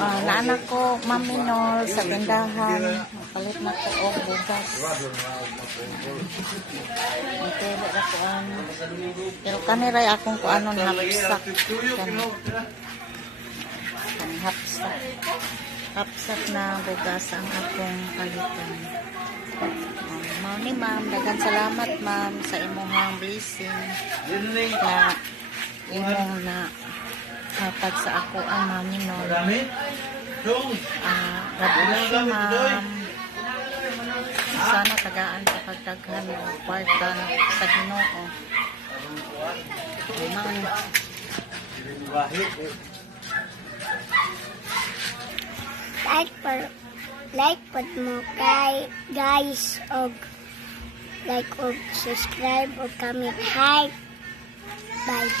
Naanak ko, maminol sa tindahan. Kalit na ko og bugas. Okay, wala ko pero kaniray akong ko anon hapsak. Hapsak na bugas ang akong palitan. Mao ni ma'am, daghang salamat ma'am sa imong blessing na imong na hatag sa ako ang maminol. Rabushi ma'am. Sana tagaan sa pagdaghan o kwarta sa Ginoo. Amen. Like mo kay guys og like og subscribe og comment. Hi. Bye.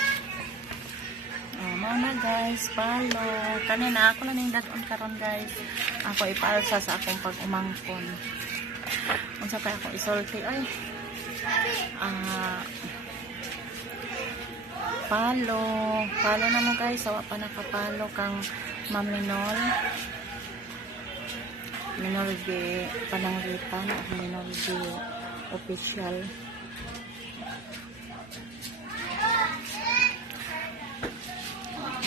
Mao na guys, follow. Kanina ako lang ning dagon karon guys. Ako ipaalsa sa akong pag-umangkon. Unsa pa ako isulti ay. Follow na mo guys, sawa pa nakapalo kang Maminol. Minol di pananglitan at minol di official.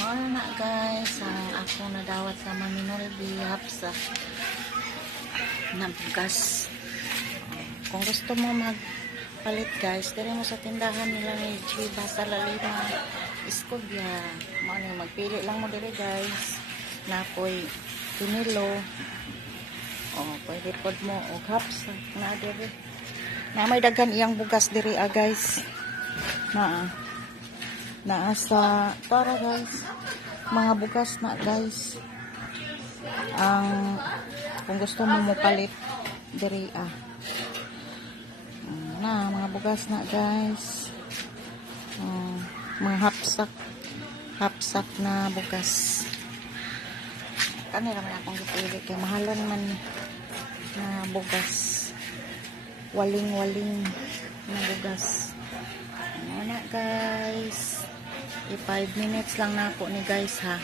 Mao na guys, ang ako nadawat sa Maminol di hapsa na bugas. Kung gusto mo magpalit guys, dali mo sa tindahan nila ni Jiba sa Lalima Escobia. Magpili lang mo dali guys. Napoy pinilo. Pwede pod mo o hapsa na diri. Na may daghan iyang bugas diri guys. Naasa para guys. Mga bugas na guys. Ang kung gusto mo palit diri na mga bugas na guys. Mga hapsak na bugas. Kanila man akong gipili kay mahalan man na bugas. Waling-waling na bugas. Ano na guys. 5 minutes lang na po ni guys ha.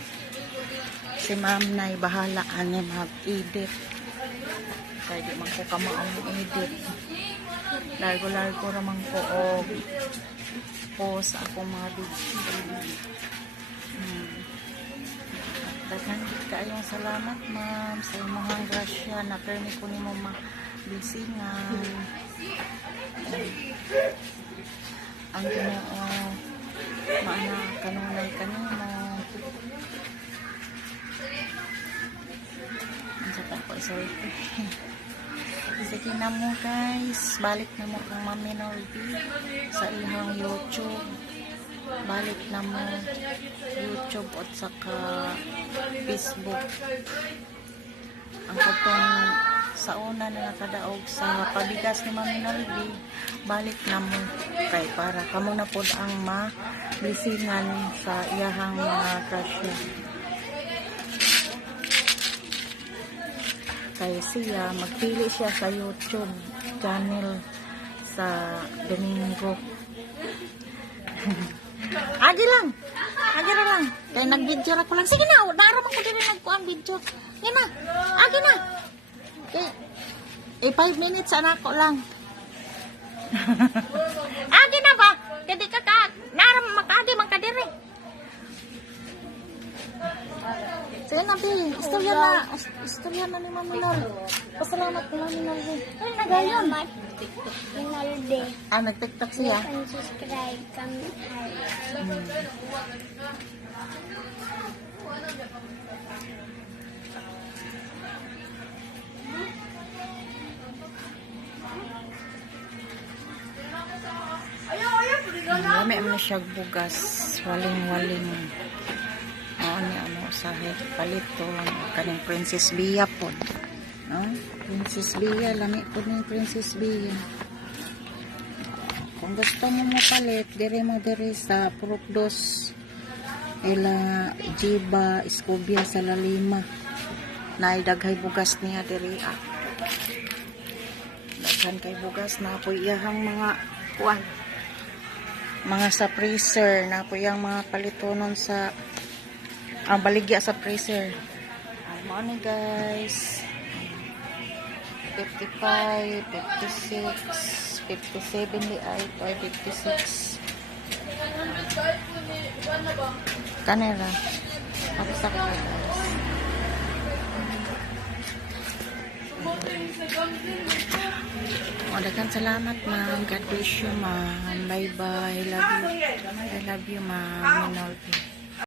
Si ma'am na bahala ani mag-edit. Kaya di man ko kamaang edit. Largo-largo naman ko og post ako mga video. Daghan kayong salamat ma'am sa imong grasya na permi ko nimo mablisingan. Ang Ginoo maana kanunay kanimo. Unsa pa ko isulti. Sige na mo guys, balik na mo kang Maminol sa ilang YouTube. Balik na mo YouTube at saka Facebook. Ang katong sa una na nakadaog sa pabigas ni Maminol balik na mo kay para kamo na pod ang mablisingan sa iyahang mga krasyo. Kay siya magpili siya sa YouTube channel sa Domingo. Agi lang kay nag-video ra ko lang. Sige na, naraman ko din nagkuang video. Yan na, agi na okay. 5 minutes anako lang. Agi na ba kadi ka naraman makadi man kadiri. Sige na, Bi. Istorya na ni Maminol. Pasalamat ni Maminol. Ay, nagayon. Minol de. Nag-tiktok siya. Subscribe kami. Dami mo siya bugas. Waling-waling. Usahay palito kaning Princess Bia pod. Princess Bia, lami pod ni Princess Bia. Kung gusto mo mapalit, diri mo diri sa Purukdos ila Jiba Escobia sa Lalima. Naidaghay bugas niya diri daghan kay bugas na po iyahang mga kuan. Mga sa freezer na po iyang mga palitonon sa Ang baligya sa freezer. Ano guys? 55, 56, 57 di ay 56. Kanera. Ako sa guys. Daghang salamat ma'am. God bless you ma'am. Bye bye. I love you ma'am. Minolfi.